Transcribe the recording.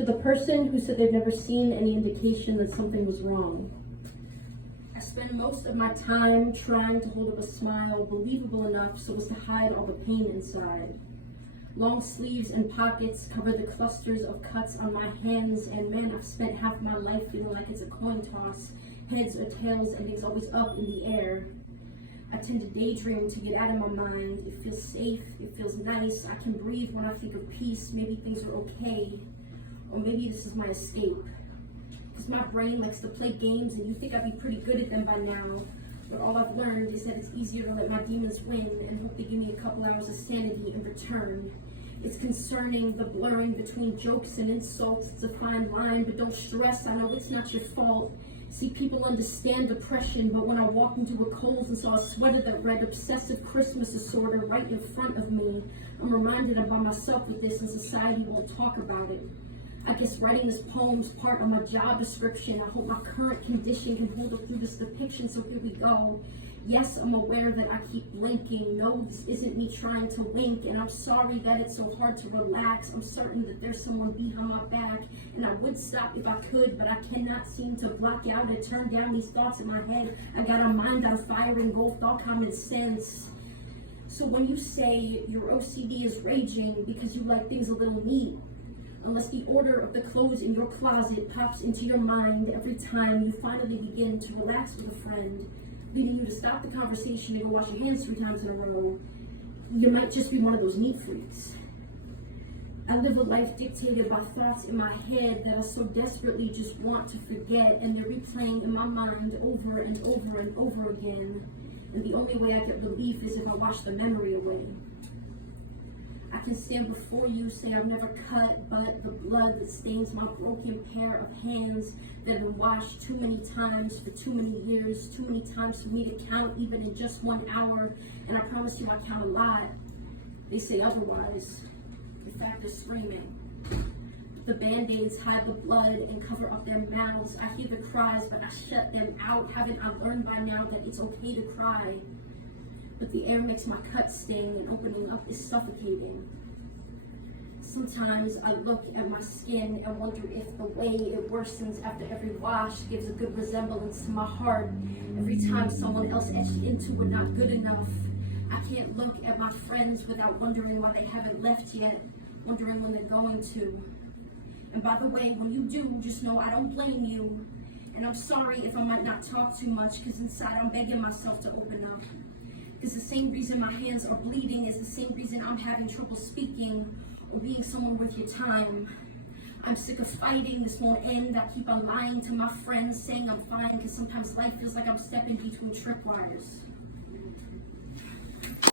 To the person who said they've never seen any indication that something was wrong. I spend most of my time trying to hold up a smile believable enough so as to hide all the pain inside. Long sleeves and pockets cover the clusters of cuts on my hands, and man, I've spent half my life feeling like it's a coin toss, heads or tails, and it's always up in the air. I tend to daydream to get out of my mind. It feels safe, it feels nice, I can breathe when I think of peace, maybe things are okay, or maybe this is my escape. Because my brain likes to play games and you think I'd be pretty good at them by now, but all I've learned is that it's easier to let my demons win and hope they give me a couple hours of sanity in return. It's concerning, the blurring between jokes and insults. It's a fine line, but don't stress, I know it's not your fault. See, people understand depression, but when I walked into a Kohl's and saw a sweater that read Obsessive Christmas Disorder right in front of me, I'm reminded I'm by myself with this and society won't talk about it. I guess writing this poem's part of my job description. I hope my current condition can hold up through this depiction, so here we go. Yes, I'm aware that I keep blinking. No, this isn't me trying to wink, and I'm sorry that it's so hard to relax. I'm certain that there's someone behind my back, and I would stop if I could, but I cannot seem to block out and turn down these thoughts in my head. I got a mind on fire, engulfed all common sense. So when you say your OCD is raging because you like things a little neat, unless the order of the clothes in your closet pops into your mind every time you finally begin to relax with a friend, leading you to stop the conversation and go wash your hands 3 times in a row, you might just be one of those neat freaks. I live a life dictated by thoughts in my head that I so desperately just want to forget, and they're replaying in my mind over and over and over again, and the only way I get relief is if I wash the memory away. I can stand before you, say I've never cut, but the blood that stains my broken pair of hands that have been washed too many times for too many years, too many times for me to count even in just 1 hour, and I promise you I count a lot. They say otherwise. In fact, they're screaming. The Band-Aids hide the blood and cover up their mouths. I hear the cries, but I shut them out. Haven't I learned by now that it's okay to cry? But the air makes my cut sting, and opening up is suffocating. Sometimes I look at my skin and wonder if the way it worsens after every wash gives a good resemblance to my heart. Every time someone else etched into it not good enough, I can't look at my friends without wondering why they haven't left yet, wondering when they're going to. And by the way, when you do, just know I don't blame you. And I'm sorry if I might not talk too much, because inside I'm begging myself to open up. Because the same reason my hands are bleeding is the same reason I'm having trouble speaking or being someone worth your time. I'm sick of fighting, this won't end. I keep on lying to my friends, saying I'm fine, because sometimes life feels like I'm stepping between tripwires.